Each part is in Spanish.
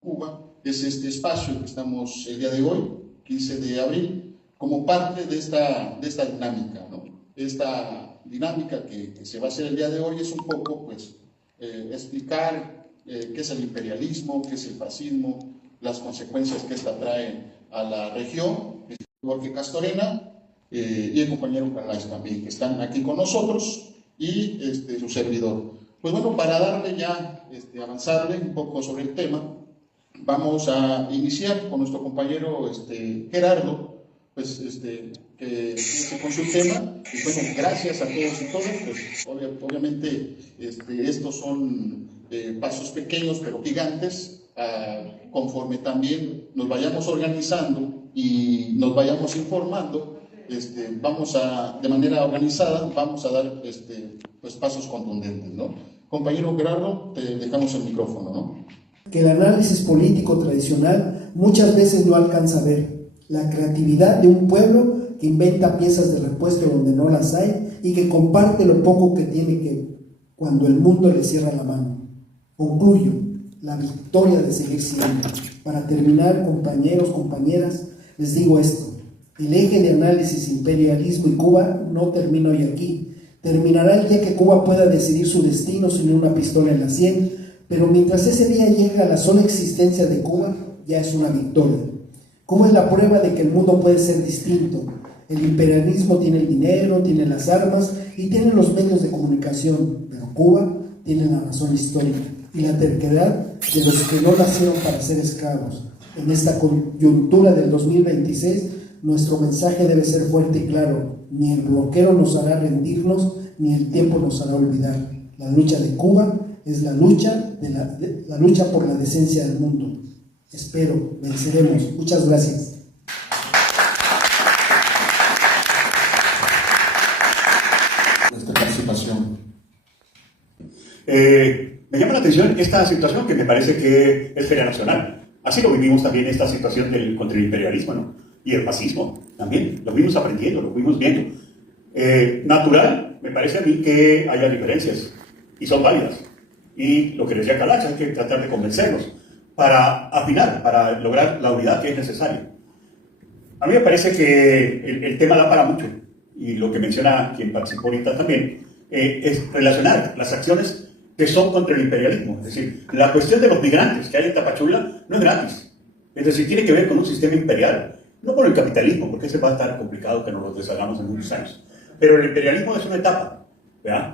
Cuba es este espacio que estamos el día de hoy, 15 de abril, como parte de esta dinámica, ¿no? Esta dinámica que se va a hacer el día de hoy es un poco, pues, explicar qué es el imperialismo, qué es el fascismo, las consecuencias que esta trae a la región, Jorge Castorena y el compañero Carlas también, que están aquí con nosotros, y su servidor. Pues bueno, para darle ya, avanzarle un poco sobre el tema, vamos a iniciar con nuestro compañero Gerardo, pues que con su tema. Y bueno, gracias a todos y todas. Pues, obviamente estos son pasos pequeños pero gigantes, conforme también nos vayamos organizando y nos vayamos informando. Vamos a, de manera organizada, vamos a dar pues pasos contundentes, ¿no? Compañero Gerardo, te dejamos el micrófono, ¿no? Que el análisis político tradicional muchas veces no alcanza a ver. La creatividad de un pueblo que inventa piezas de repuesto donde no las hay y que comparte lo poco que tiene cuando el mundo le cierra la mano. Concluyo, la victoria de seguir siendo. Para terminar, compañeros, compañeras, les digo esto. El eje de análisis imperialismo y Cuba no termina hoy aquí. Terminará el día que Cuba pueda decidir su destino sin una pistola en la sien. Pero mientras ese día llega, la sola existencia de Cuba ya es una victoria. Cuba es la prueba de que el mundo puede ser distinto. El imperialismo tiene el dinero, tiene las armas y tiene los medios de comunicación, pero Cuba tiene la razón histórica y la terquedad de los que no nacieron para ser esclavos. En esta coyuntura del 2026, nuestro mensaje debe ser fuerte y claro. Ni el bloqueo nos hará rendirnos, ni el tiempo nos hará olvidar. La lucha de Cuba es la lucha por la decencia del mundo. Espero, venceremos. Muchas gracias. Nuestra participación. Me llama la atención esta situación que me parece que es feria nacional. Así lo vivimos también, esta situación contra el imperialismo, ¿no? Y el fascismo también. Lo vimos aprendiendo, lo vimos viendo. Natural, me parece a mí que haya diferencias y son válidas. Y lo que decía Calacha, hay que tratar de convencerlos para afinar, para lograr la unidad que es necesaria. A mí me parece que el tema da para mucho, y lo que menciona quien participó ahorita también, es relacionar las acciones que son contra el imperialismo. Es decir, la cuestión de los migrantes que hay en Tapachula no es gratis. Es decir, tiene que ver con un sistema imperial, no con el capitalismo, porque ese va a estar complicado que nos lo deshagamos en muchos años. Pero el imperialismo es una etapa.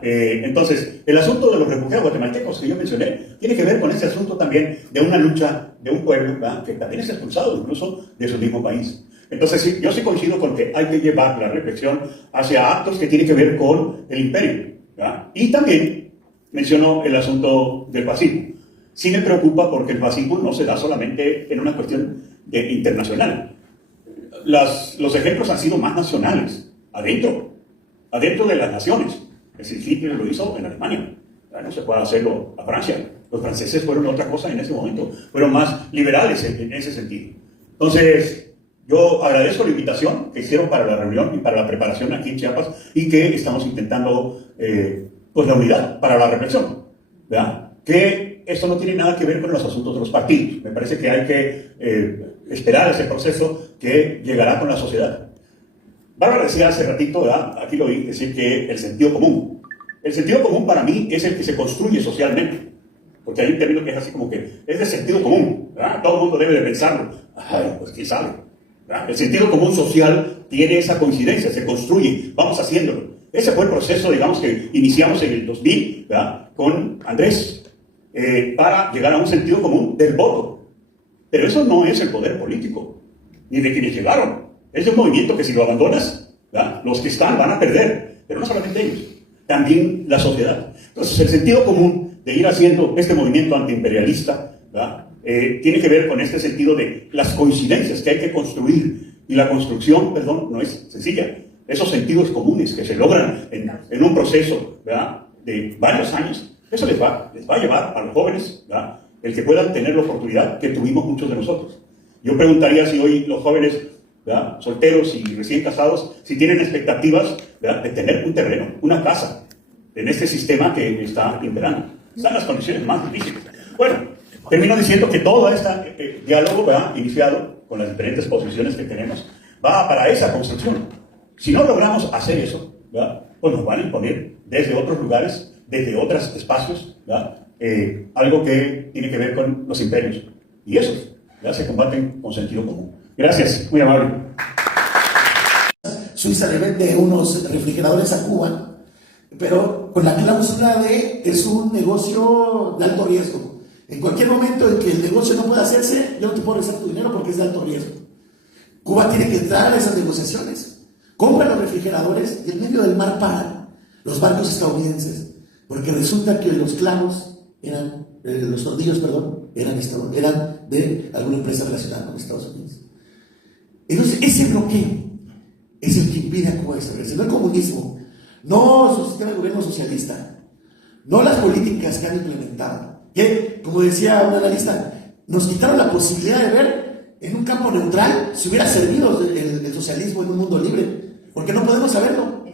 Entonces, el asunto de los refugiados guatemaltecos que yo mencioné tiene que ver con ese asunto también de una lucha de un pueblo, ¿verdad?, que también es expulsado incluso de su mismo país. Entonces, sí, yo sí coincido con que hay que llevar la reflexión hacia actos que tienen que ver con el imperio, ¿verdad? Y también mencionó el asunto del fascismo. Sí me preocupa porque el fascismo no se da solamente en una cuestión internacional. Los ejemplos han sido más nacionales, adentro de las naciones. Es decir, Hitler lo hizo en Alemania, no se puede hacerlo a Francia. Los franceses fueron otra cosa en ese momento, fueron más liberales en ese sentido. Entonces, yo agradezco la invitación que hicieron para la reunión y para la preparación aquí en Chiapas, y que estamos intentando pues la unidad para la reflexión, ¿verdad? Que esto no tiene nada que ver con los asuntos de los partidos. Me parece que hay que esperar ese proceso que llegará con la sociedad. Bárbara decía hace ratito, ¿verdad?, aquí lo oí decir, que el sentido común. El sentido común para mí es el que se construye socialmente. Porque hay un término que es así como que es de sentido común, ¿verdad? Todo el mundo debe de pensarlo. Ay, pues quién sabe, ¿verdad? El sentido común social tiene esa coincidencia, se construye, vamos haciéndolo. Ese fue el proceso, digamos, que iniciamos en el 2000, ¿verdad?, con Andrés, para llegar a un sentido común del voto. Pero eso no es el poder político, ni de quienes llegaron. Es un movimiento que si lo abandonas, ¿verdad?, los que están van a perder, pero no solamente ellos, también la sociedad. Entonces, el sentido común de ir haciendo este movimiento antiimperialista, ¿verdad?, tiene que ver con este sentido de las coincidencias que hay que construir. Y la construcción, perdón, no es sencilla. Esos sentidos comunes que se logran en un proceso, ¿verdad?, de varios años, eso les va a llevar a los jóvenes, ¿verdad?, el que puedan tener la oportunidad que tuvimos muchos de nosotros. Yo preguntaría si hoy los jóvenes, ¿verdad?, solteros y recién casados, si tienen expectativas, ¿verdad?, de tener un terreno, una casa, en este sistema que está imperando. Están las condiciones más difíciles. Bueno, Termino diciendo que todo este diálogo va iniciado con las diferentes posiciones que tenemos, va para esa construcción. Si no logramos hacer eso, ¿verdad?, pues nos van a imponer desde otros lugares, desde otros espacios, algo que tiene que ver con los imperios. Y esos ya se combaten con sentido común. Gracias, muy amable. Suiza le vende unos refrigeradores a Cuba, pero con la cláusula de es un negocio de alto riesgo. En cualquier momento en que el negocio no pueda hacerse, yo no te puedo regresar tu dinero porque es de alto riesgo. Cuba tiene que entrar a esas negociaciones. Compran los refrigeradores y en medio del mar paran los barcos estadounidenses, porque resulta que los clavos eran, los tornillos, perdón, eran de alguna empresa relacionada con Estados Unidos. Entonces, ese bloqueo es el que impide a Cuba establecerse, no el comunismo, no su sistema de gobierno socialista, no las políticas que han implementado, que, como decía un analista, nos quitaron la posibilidad de ver en un campo neutral si hubiera servido el socialismo en un mundo libre, porque no podemos saberlo,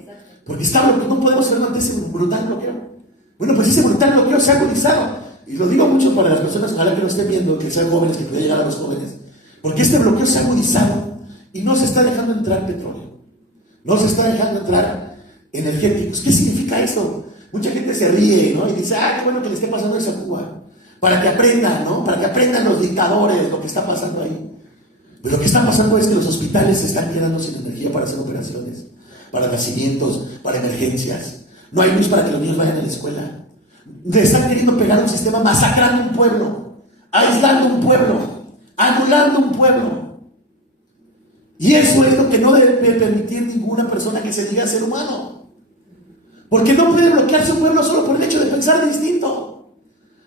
porque no podemos saberlo ante ese brutal bloqueo. Bueno, pues ese brutal bloqueo se ha agudizado, y lo digo mucho para las personas, ojalá que lo estén viendo, que sean jóvenes, que puedan llegar a los jóvenes, porque este bloqueo se ha agudizado y no se está dejando entrar petróleo, no se está dejando entrar energéticos. ¿Qué significa eso? Mucha gente se ríe, ¿no? Y dice, qué bueno que le esté pasando eso a Cuba, para que aprendan, ¿no? Para que aprendan los dictadores lo que está pasando ahí. Pero lo que está pasando es que los hospitales se están quedando sin energía para hacer operaciones, para nacimientos, para emergencias. No hay luz para que los niños vayan a la escuela. Le están queriendo pegar un sistema, masacrando un pueblo, aislando un pueblo, anulando un pueblo. Y eso es lo que no debe permitir ninguna persona que se diga ser humano. Porque no puede bloquearse un pueblo solo por el hecho de pensar distinto.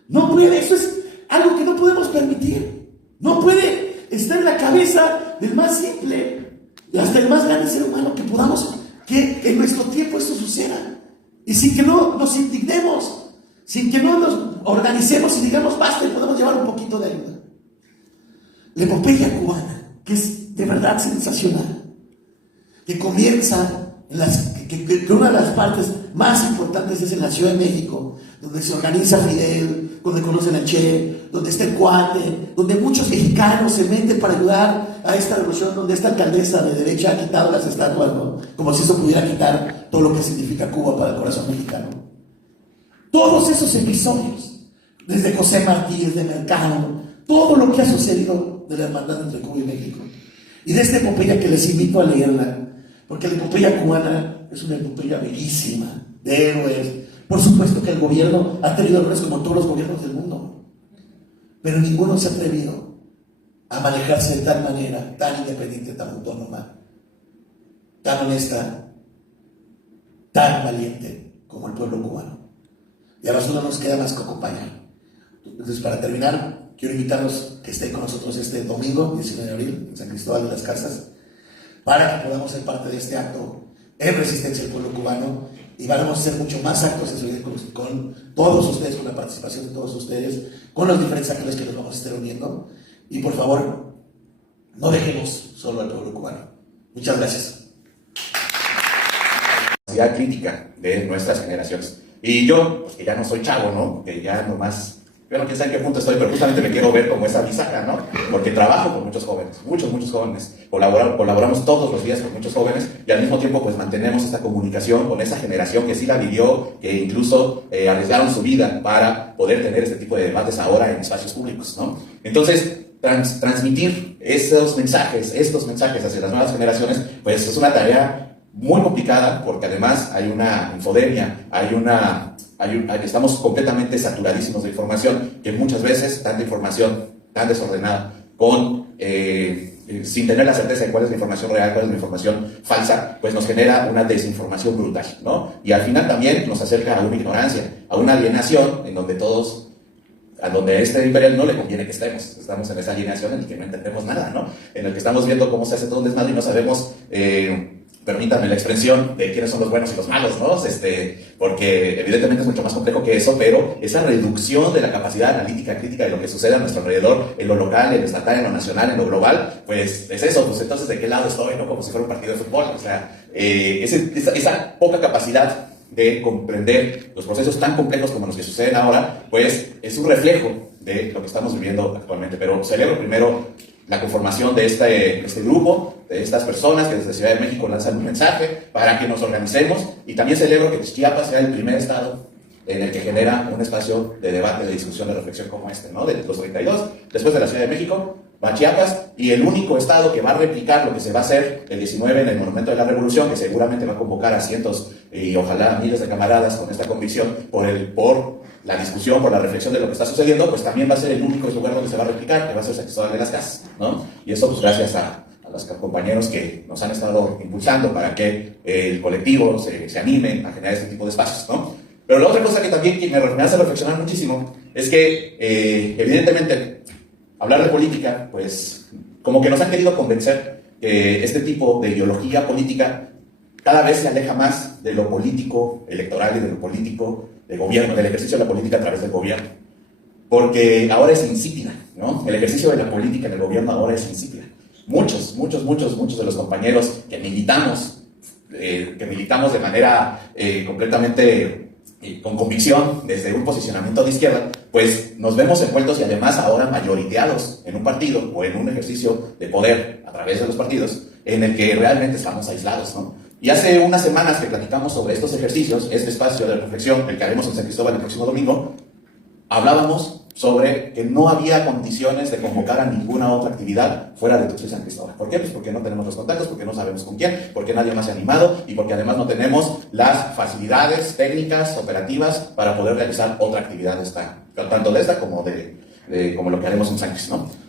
No puede, eso es algo que no podemos permitir. No puede estar en la cabeza del más simple y hasta el más grande ser humano que podamos, que en nuestro tiempo esto suceda. Y sin que no nos indignemos, sin que no nos organicemos y digamos basta y podemos llevar un poquito de ayuda. La epopeya cubana, que es de verdad sensacional, que comienza que una de las partes más importantes es en la Ciudad de México, donde se organiza Fidel, donde conocen a Che, donde está el Cuate, donde muchos mexicanos se meten para ayudar a esta revolución, donde esta alcaldesa de derecha ha quitado las estatuas, ¿no? Como si eso pudiera quitar todo lo que significa Cuba para el corazón mexicano. Todos esos episodios, desde José Martí, desde Mercado, todo lo que ha sucedido de la hermandad entre Cuba y México. Y de esta epopeya que les invito a leerla, porque la epopeya cubana es una epopeya bellísima, de héroes. Por supuesto que el gobierno ha tenido errores como todos los gobiernos del mundo, pero ninguno se ha atrevido a manejarse de tal manera, tan independiente, tan autónoma, tan honesta, tan valiente como el pueblo cubano. Y a nosotros nos queda más que acompañar. Entonces, para terminar, quiero invitarlos que estén con nosotros este domingo, 19 de abril, en San Cristóbal de las Casas, para que podamos ser parte de este acto en resistencia del pueblo cubano, y vamos a hacer mucho más actos de solidaridad con todos ustedes, con la participación de todos ustedes, con los diferentes actores que nos vamos a estar uniendo, y por favor, no dejemos solo al pueblo cubano. Muchas gracias. La crítica de nuestras generaciones. Y yo, pues que ya no soy chavo, ¿no? Que ya nomás, bueno, quién sabe en qué punto estoy, pero justamente me quiero ver como esa bisagra, ¿no? Porque trabajo con muchos jóvenes, muchos jóvenes. Colaboramos todos los días con muchos jóvenes y al mismo tiempo pues mantenemos esta comunicación con esa generación que sí la vivió, que incluso arriesgaron su vida para poder tener este tipo de debates ahora en espacios públicos, ¿no? Entonces, transmitir estos mensajes hacia las nuevas generaciones, pues es una tarea muy complicada, porque además hay una infodemia, estamos completamente saturadísimos de información, que muchas veces tanta información tan desordenada, sin tener la certeza de cuál es la información real, cuál es la información falsa, pues nos genera una desinformación brutal, ¿no? Y al final también nos acerca a una ignorancia, a una alienación en donde a donde este imperial no le conviene que estamos en esa alienación en la que no entendemos nada, ¿no? En el que estamos viendo cómo se hace todo un desmadre y no sabemos, permítanme la expresión, de quiénes son los buenos y los malos, ¿no? Porque evidentemente es mucho más complejo que eso, pero esa reducción de la capacidad analítica, crítica de lo que sucede a nuestro alrededor, en lo local, en lo estatal, en lo nacional, en lo global, pues es eso, entonces ¿de qué lado estoy? ¿No? Como si fuera un partido de fútbol, esa poca capacidad de comprender los procesos tan complejos como los que suceden ahora, pues es un reflejo de lo que estamos viviendo actualmente. Pero celebro primero la conformación de este grupo, de estas personas que desde Ciudad de México lanzan un mensaje para que nos organicemos, y también celebro que Chiapas sea el primer estado en el que genera un espacio de debate, de discusión, de reflexión como este, ¿no? De los 32, después de la Ciudad de México, va Chiapas, y el único estado que va a replicar lo que se va a hacer el 19 en el Monumento de la Revolución, que seguramente va a convocar a cientos y ojalá miles de camaradas con esta convicción por la discusión, por la reflexión de lo que está sucediendo, pues también va a ser el único lugar donde se va a replicar, que va a ser San Cristóbal de las Casas, ¿no? Y eso pues gracias a los compañeros que nos han estado impulsando para que el colectivo se anime a generar este tipo de espacios, ¿no? Pero la otra cosa que también me hace reflexionar muchísimo es que, evidentemente, hablar de política, pues, como que nos han querido convencer que este tipo de ideología política cada vez se aleja más de lo político electoral y de lo político de gobierno, del ejercicio de la política a través del gobierno. Porque ahora es insípida, ¿no? El ejercicio de la política en el gobierno ahora es insípida. Muchos de los compañeros que militamos de manera completamente con convicción desde un posicionamiento de izquierda, pues nos vemos envueltos y además ahora mayoriteados en un partido o en un ejercicio de poder a través de los partidos en el que realmente estamos aislados, ¿no? Y hace unas semanas que platicamos sobre estos ejercicios, este espacio de reflexión, el que haremos en San Cristóbal el próximo domingo, hablábamos sobre que no había condiciones de convocar a ninguna otra actividad fuera de Tuxtla y San Cristóbal. ¿Por qué? Pues porque no tenemos los contactos, porque no sabemos con quién, porque nadie más se ha animado y porque además no tenemos las facilidades técnicas, operativas para poder realizar otra actividad tanto de esta como como lo que haremos en San Cristóbal, ¿no?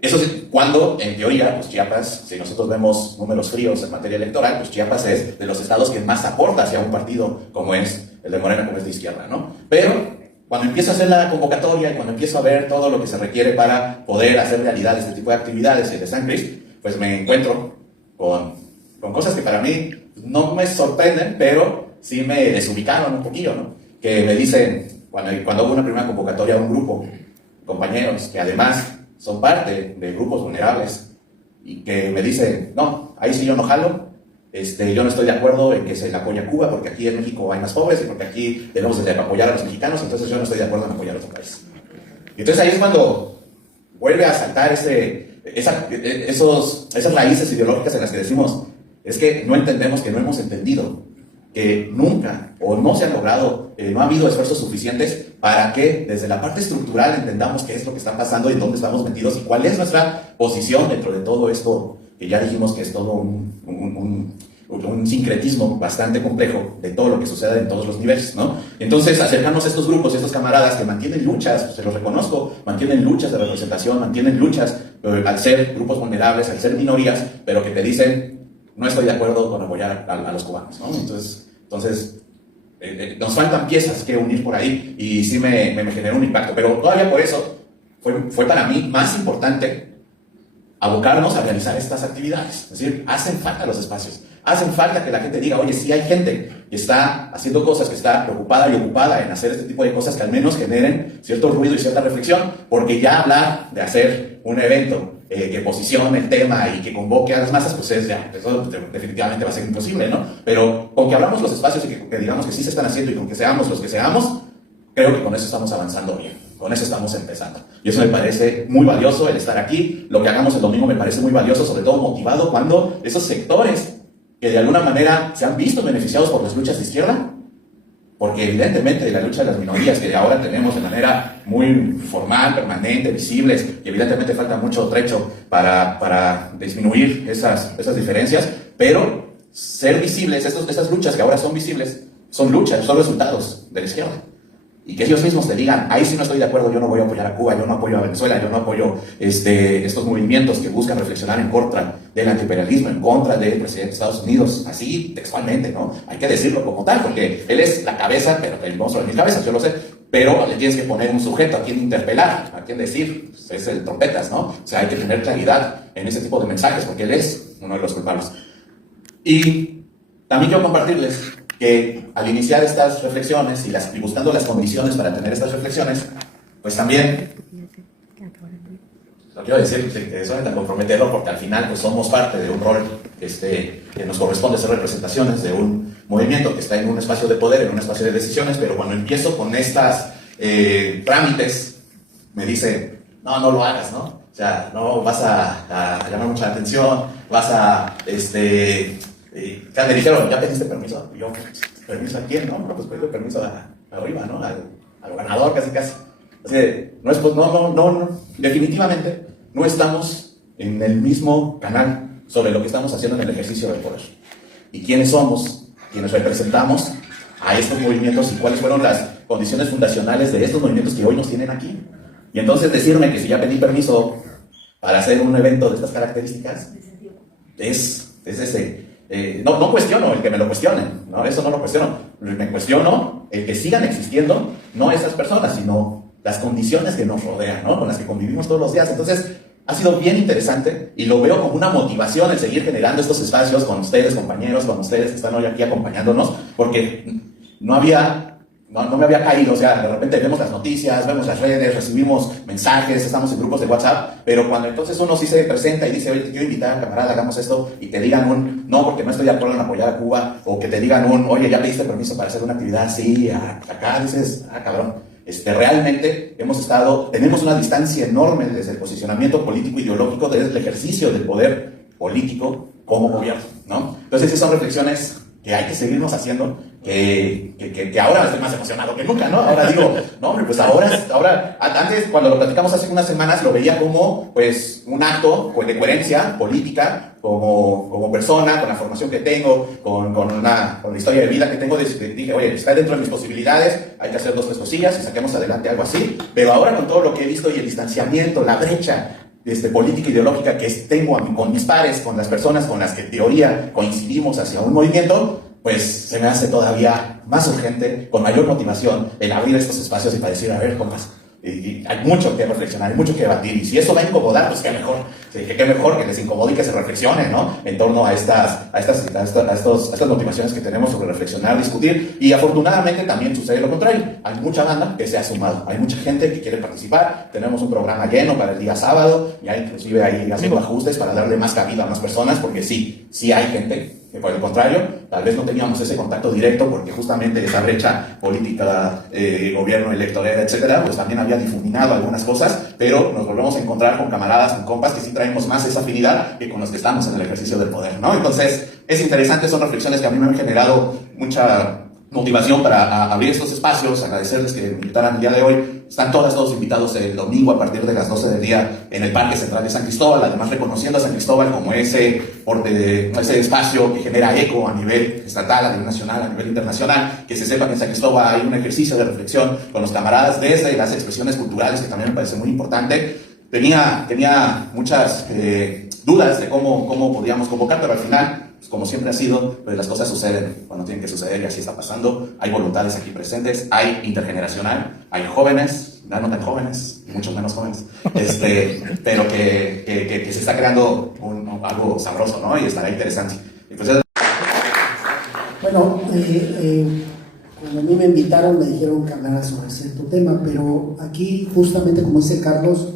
Eso sí, cuando en teoría, pues Chiapas, si nosotros vemos números fríos en materia electoral, pues Chiapas es de los estados que más aporta hacia un partido como es el de Morena, como es de izquierda, ¿no? Pero cuando empiezo a hacer la convocatoria y cuando empiezo a ver todo lo que se requiere para poder hacer realidad este tipo de actividades en San Cris, pues me encuentro con cosas que para mí no me sorprenden, pero sí me desubicaron un poquillo, ¿no? Que me dicen, cuando hubo una primera convocatoria a un grupo, compañeros que además son parte de grupos vulnerables, y que me dicen, no, ahí sí yo no jalo, yo no estoy de acuerdo en que se le apoye a Cuba, porque aquí en México hay más pobres y porque aquí debemos de apoyar a los mexicanos, entonces yo no estoy de acuerdo en apoyar a otro país. Y entonces ahí es cuando vuelve a saltar esas raíces ideológicas en las que decimos, es que no entendemos, que no hemos entendido, que nunca o no se han logrado, no ha habido esfuerzos suficientes para que desde la parte estructural entendamos qué es lo que está pasando y dónde estamos metidos y cuál es nuestra posición dentro de todo esto, que ya dijimos que es todo un sincretismo bastante complejo de todo lo que sucede en todos los niveles, ¿no? Entonces, acercarnos a estos grupos, a estos camaradas que mantienen luchas, se los reconozco, mantienen luchas de representación, mantienen luchas al ser grupos vulnerables, al ser minorías, pero que te dicen, no estoy de acuerdo con apoyar a los cubanos, ¿no? Entonces nos faltan piezas que unir por ahí y sí me generó un impacto, pero todavía por eso fue para mí más importante abocarnos a realizar estas actividades. Es decir, hacen falta los espacios, hacen falta que la gente diga, oye, sí hay gente que está haciendo cosas, que está preocupada y ocupada en hacer este tipo de cosas que al menos generen cierto ruido y cierta reflexión, porque ya hablar de hacer un evento que posicione el tema y que convoque a las masas, pues eso definitivamente va a ser imposible, ¿no? Pero con que abramos los espacios y que digamos que sí se están haciendo y con que seamos los que seamos, creo que con eso estamos avanzando bien, con eso estamos empezando. Y eso me parece muy valioso, el estar aquí. Lo que hagamos el domingo me parece muy valioso, sobre todo motivado cuando esos sectores que de alguna manera se han visto beneficiados por las luchas de izquierda, porque evidentemente la lucha de las minorías que ahora tenemos de manera muy formal, permanente, visibles, y evidentemente falta mucho trecho para disminuir esas diferencias, pero ser visibles, estas luchas que ahora son visibles, son luchas, son resultados de la izquierda. Y que ellos mismos te digan, ahí sí no estoy de acuerdo, yo no voy a apoyar a Cuba, yo no apoyo a Venezuela, yo no apoyo estos movimientos que buscan reflexionar en contra del antiimperialismo, en contra del presidente de Estados Unidos, así textualmente, ¿no? Hay que decirlo como tal, porque él es la cabeza, pero el monstruo de mis cabezas, yo lo sé, pero le tienes que poner un sujeto a quien interpelar, a quien decir, pues es el trompetas, ¿no? O sea, hay que tener claridad en ese tipo de mensajes, porque él es uno de los culpables. Y también quiero compartirles que al iniciar estas reflexiones y buscando las condiciones para tener estas reflexiones, pues también lo quiero decir que suena tan comprometedor porque al final pues somos parte de un rol que nos corresponde ser representaciones de un movimiento que está en un espacio de poder, en un espacio de decisiones, pero cuando empiezo con estas trámites me dice, no lo hagas, ¿no? O sea, no vas a llamar mucha atención, vas a, me dijeron, ¿ya pediste permiso? Y yo, ¿permiso a quién? No, pues pedí permiso a arriba, ¿no? Al ganador, casi. O sea, definitivamente no estamos en el mismo canal sobre lo que estamos haciendo en el ejercicio del poder. Y quiénes somos, quienes representamos a estos movimientos y cuáles fueron las condiciones fundacionales de estos movimientos que hoy nos tienen aquí. Y entonces decirme que si ya pedí permiso para hacer un evento de estas características, no cuestiono el que me lo cuestionen, ¿no? Eso no lo cuestiono. Me cuestiono el que sigan existiendo, no esas personas, sino las condiciones que nos rodean, ¿no? Con las que convivimos todos los días. Entonces, ha sido bien interesante y lo veo como una motivación el seguir generando estos espacios con ustedes, compañeros, con ustedes que están hoy aquí acompañándonos, porque no me había caído. O sea, de repente vemos las noticias, vemos las redes, recibimos mensajes, estamos en grupos de WhatsApp, pero cuando entonces uno sí se presenta y dice, oye, te quiero invitar, camarada, hagamos esto, y te digan no, porque no estoy de acuerdo en apoyar a Cuba, o que te digan oye, ya pediste permiso para hacer una actividad así, acá, dices, cabrón. Realmente tenemos una distancia enorme desde el posicionamiento político ideológico, desde el ejercicio del poder político como gobierno, ¿no? Entonces esas son reflexiones que hay que seguirnos haciendo, que ahora estoy más emocionado que nunca, ¿no? Ahora digo, no, hombre, pues ahora, antes cuando lo platicamos hace unas semanas lo veía como, pues, un acto de coherencia política, como persona, con la formación que tengo, con la historia de vida que tengo, dije, oye, está dentro de mis posibilidades, hay que hacer 2 o 3 cosillas y saquemos adelante algo así, pero ahora con todo lo que he visto y el distanciamiento, la brecha, política ideológica que tengo con mis pares, con las personas con las que en teoría coincidimos hacia un movimiento, pues se me hace todavía más urgente, con mayor motivación, el abrir estos espacios y para decir, a ver, ¿cómo más? Y hay mucho que reflexionar, hay mucho que debatir, y si eso va a incomodar, pues qué mejor. Qué mejor que les incomode y que se reflexionen, ¿no? En torno a estas motivaciones que tenemos sobre reflexionar, discutir, y afortunadamente también sucede lo contrario. Hay mucha banda que se ha sumado, hay mucha gente que quiere participar, tenemos un programa lleno para el día sábado, ya inclusive ahí haciendo ajustes para darle más cabida a más personas, porque sí hay gente que por el contrario, tal vez no teníamos ese contacto directo porque justamente esa brecha política, gobierno, electoral, etcétera, pues también había difuminado algunas cosas, pero nos volvemos a encontrar con camaradas, con compas que sí traemos más esa afinidad que con los que estamos en el ejercicio del poder, ¿no? Entonces, es interesante, son reflexiones que a mí me han generado mucha motivación para abrir estos espacios, agradecerles que me invitaran el día de hoy. Están todos invitados el domingo a partir de las 12 del día en el Parque Central de San Cristóbal, además reconociendo a San Cristóbal como ese espacio que genera eco a nivel estatal, a nivel nacional, a nivel internacional, que se sepa que en San Cristóbal hay un ejercicio de reflexión con los camaradas desde las expresiones culturales, que también me parece muy importante. Tenía muchas dudas de cómo podíamos convocar, pero al final, pues como siempre ha sido, pues las cosas suceden cuando tienen que suceder y así está pasando. Hay voluntades aquí presentes, hay intergeneracional, hay jóvenes, no tan jóvenes, muchos menos jóvenes, pero que se está creando algo sabroso, ¿no? Y estará interesante. Y pues, bueno, cuando a mí me invitaron me dijeron que hablara sobre cierto tema, pero aquí justamente como dice Carlos,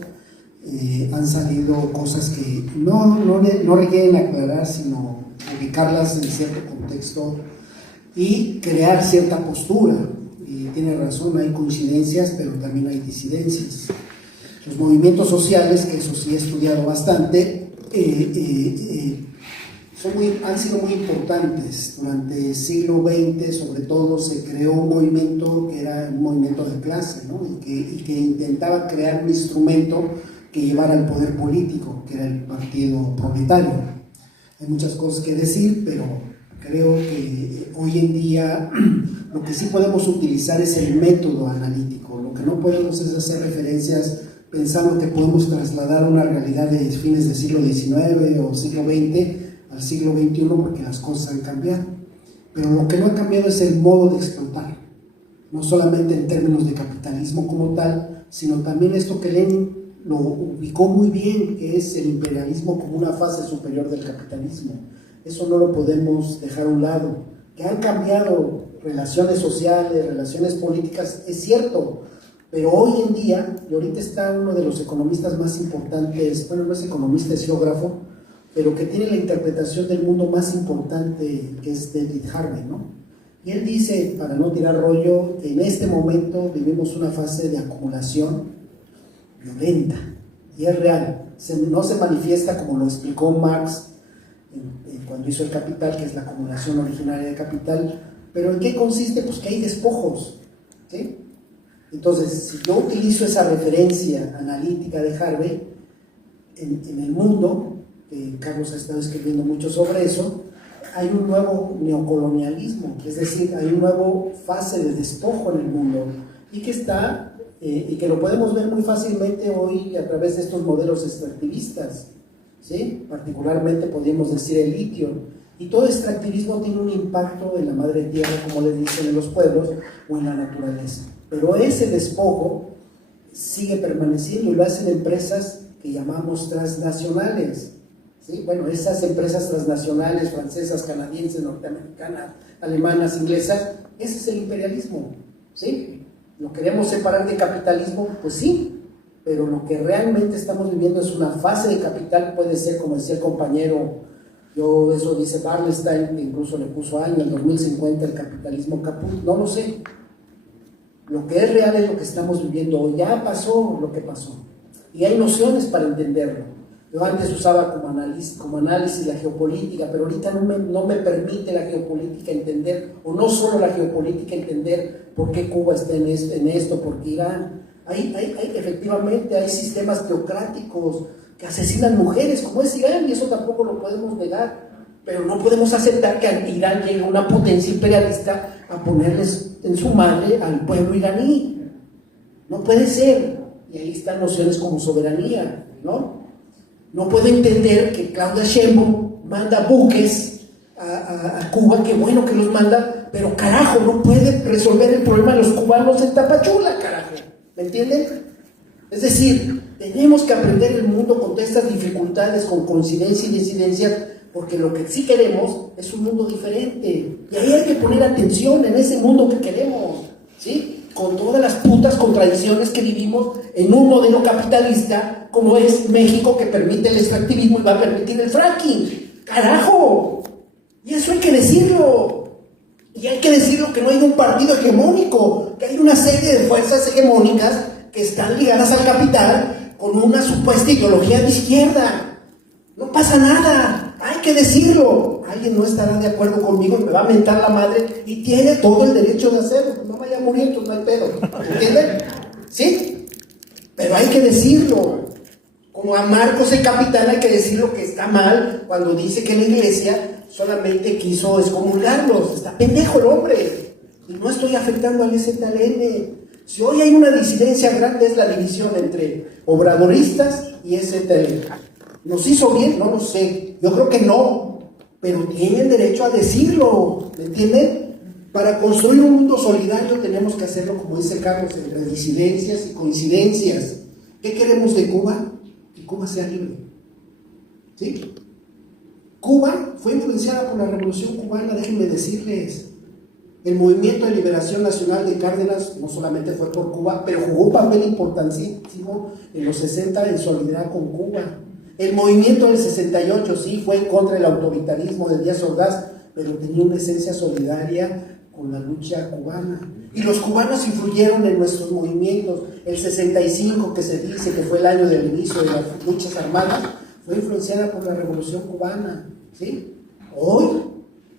han salido cosas que no requieren aclarar, sino ubicarlas en cierto contexto y crear cierta postura. Y tiene razón, hay coincidencias, pero también hay disidencias. Los movimientos sociales, que eso sí he estudiado bastante, han sido muy importantes. Durante el siglo XX, sobre todo, se creó un movimiento que era un movimiento de clase, ¿no? y que intentaba crear un instrumento que llevara al poder político, que era el partido proletario. Hay muchas cosas que decir, pero creo que hoy en día lo que sí podemos utilizar es el método analítico. Lo que no podemos es hacer referencias pensando que podemos trasladar una realidad de fines del siglo XIX o siglo XX al siglo XXI, porque las cosas han cambiado. Pero lo que no ha cambiado es el modo de explotar, no solamente en términos de capitalismo como tal, sino también esto que Lenin lo ubicó muy bien, que es el imperialismo como una fase superior del capitalismo. Eso no lo podemos dejar a un lado. Que han cambiado relaciones sociales, relaciones políticas, es cierto, Pero hoy en día, y ahorita está uno de los economistas más importantes, bueno, no es economista, es geógrafo, pero que tiene la interpretación del mundo más importante, que es David Harvey, ¿no? Y él dice, para no tirar rollo, que en este momento vivimos una fase de acumulación violenta, y es real, no se manifiesta como lo explicó Marx cuando hizo el Capital, que es la acumulación originaria de capital, pero ¿en qué consiste? Pues que hay despojos, ¿sí? Entonces, si yo utilizo esa referencia analítica de Harvey en el mundo, Carlos ha estado escribiendo mucho sobre eso, hay un nuevo neocolonialismo, es decir, hay una nueva fase de despojo en el mundo y que está, y que lo podemos ver muy fácilmente hoy a través de estos modelos extractivistas, ¿sí? Particularmente podríamos decir el litio, y todo extractivismo tiene un impacto en la madre tierra, como le dicen en los pueblos, o en la naturaleza, pero ese despojo sigue permaneciendo y lo hacen empresas que llamamos transnacionales, ¿sí? Bueno, esas empresas transnacionales, francesas, canadienses, norteamericanas, alemanas, inglesas, ese es el imperialismo, ¿sí? ¿Lo queremos separar de capitalismo? Pues sí, pero lo que realmente estamos viviendo es una fase de capital, puede ser, como decía el compañero, eso dice Barlestein, que incluso le puso año, en 2050 el capitalismo caput, no lo sé. Lo que es real es lo que estamos viviendo hoy, ya pasó lo que pasó, y hay nociones para entenderlo. Yo antes usaba como análisis la geopolítica, pero ahorita no me permite la geopolítica entender, o no solo la geopolítica entender por qué Cuba está en esto, por qué Irán. Efectivamente hay sistemas teocráticos que asesinan mujeres, como es Irán, y eso tampoco lo podemos negar, pero no podemos aceptar que a Irán llegue una potencia imperialista a ponerles en su madre al pueblo iraní. No puede ser, y ahí están nociones como soberanía, ¿no? No puedo entender que Claudia Sheinbaum manda buques a Cuba, qué bueno que los manda, pero carajo, no puede resolver el problema de los cubanos en Tapachula, carajo, ¿me entienden? Es decir, tenemos que aprender el mundo con todas estas dificultades, con coincidencia y disidencia, porque lo que sí queremos es un mundo diferente, y ahí hay que poner atención en ese mundo que queremos, ¿sí? Con todas las putas contradicciones que vivimos en un modelo capitalista como es México, que permite el extractivismo y va a permitir el fracking. ¡Carajo! Y eso hay que decirlo. Y hay que decirlo, que no hay un partido hegemónico, que hay una serie de fuerzas hegemónicas que están ligadas al capital con una supuesta ideología de izquierda. No pasa nada, hay que decirlo. Alguien no estará de acuerdo conmigo y me va a mentar la madre, y tiene todo el derecho de hacerlo. No vaya a morir, entonces no hay pedo, ¿entienden? ¿Sí? Pero hay que decirlo. Como a Marcos el Capitán hay que decirlo, que está mal cuando dice que la iglesia solamente quiso excomulgarlos. Está pendejo el hombre, y no estoy afectando al ZLN. Si hoy hay una disidencia grande, es la división entre obradoristas y ZLN. ¿Nos hizo bien? No lo sé, yo creo que no, pero tienen derecho a decirlo, ¿me entienden? Para construir un mundo solidario tenemos que hacerlo, como dice Carlos, entre disidencias y coincidencias. ¿Qué queremos de Cuba? Que Cuba sea libre, ¿sí? Cuba fue influenciada por la Revolución Cubana, déjenme decirles. El movimiento de liberación nacional de Cárdenas no solamente fue por Cuba, pero jugó un papel importantísimo en los 60 en solidaridad con Cuba. El movimiento del 68 sí fue en contra del autoritarismo de Díaz Ordaz, pero tenía una esencia solidaria con la lucha cubana. Y los cubanos influyeron en nuestros movimientos. El 65, que se dice que fue el año del inicio de las luchas armadas, fue influenciada por la Revolución Cubana, ¿sí? Hoy,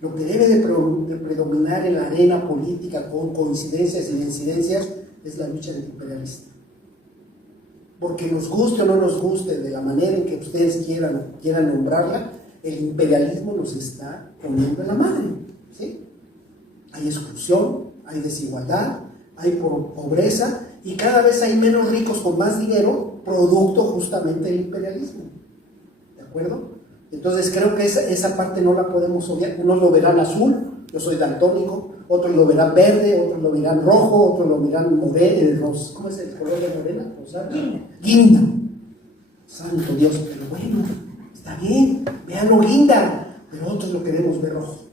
lo que debe de predominar en la arena política, con coincidencias y incidencias, es la lucha del imperialista. Porque nos guste o no nos guste, de la manera en que ustedes quieran nombrarla, el imperialismo nos está poniendo en la madre, ¿sí? Hay exclusión, hay desigualdad, hay pobreza, y cada vez hay menos ricos con más dinero, producto justamente del imperialismo. ¿De acuerdo? Entonces creo que esa parte no la podemos obviar. Unos lo verán azul, yo soy daltónico, otros lo verán verde, otros lo verán rojo, otros lo verán moreno, ¿cómo es el color de morena? Guinda. Santo Dios, pero bueno, está bien, véanlo guinda, pero otros lo queremos ver rojo.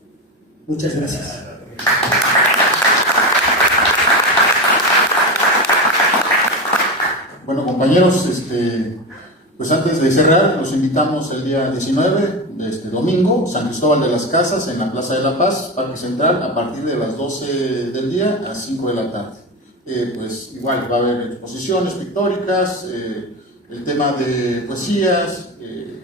Muchas gracias. compañeros, pues antes de cerrar, los invitamos el día 19, domingo, San Cristóbal de las Casas, en la Plaza de la Paz, Parque Central, a partir de las 12 del día a 5 de la tarde. Pues igual va a haber exposiciones pictóricas, el tema de poesías,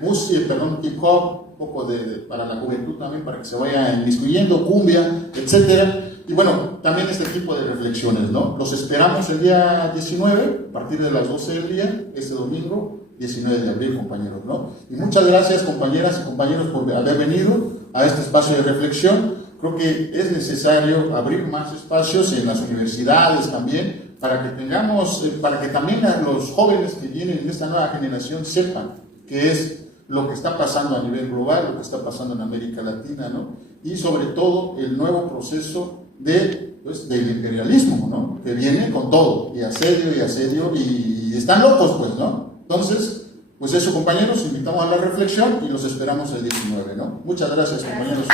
música, hip hop, un poco para la juventud también, para que se vaya inmiscuyendo, cumbia, etcétera. Y bueno, también este tipo de reflexiones, ¿no? Los esperamos el día 19, a partir de las 12 del día, este domingo, 19 de abril, compañeros, ¿no? Y muchas gracias, compañeras y compañeros, por haber venido a este espacio de reflexión. Creo que es necesario abrir más espacios en las universidades también, para que tengamos, para que también los jóvenes que vienen en esta nueva generación sepan qué es lo que está pasando a nivel global, lo que está pasando en América Latina, ¿no? Y sobre todo el nuevo proceso del imperialismo, ¿no? Que viene con todo, y asedio, y están locos, pues, ¿no? Entonces, pues eso, compañeros, invitamos a la reflexión y los esperamos el 19, ¿no? Muchas gracias, compañeros.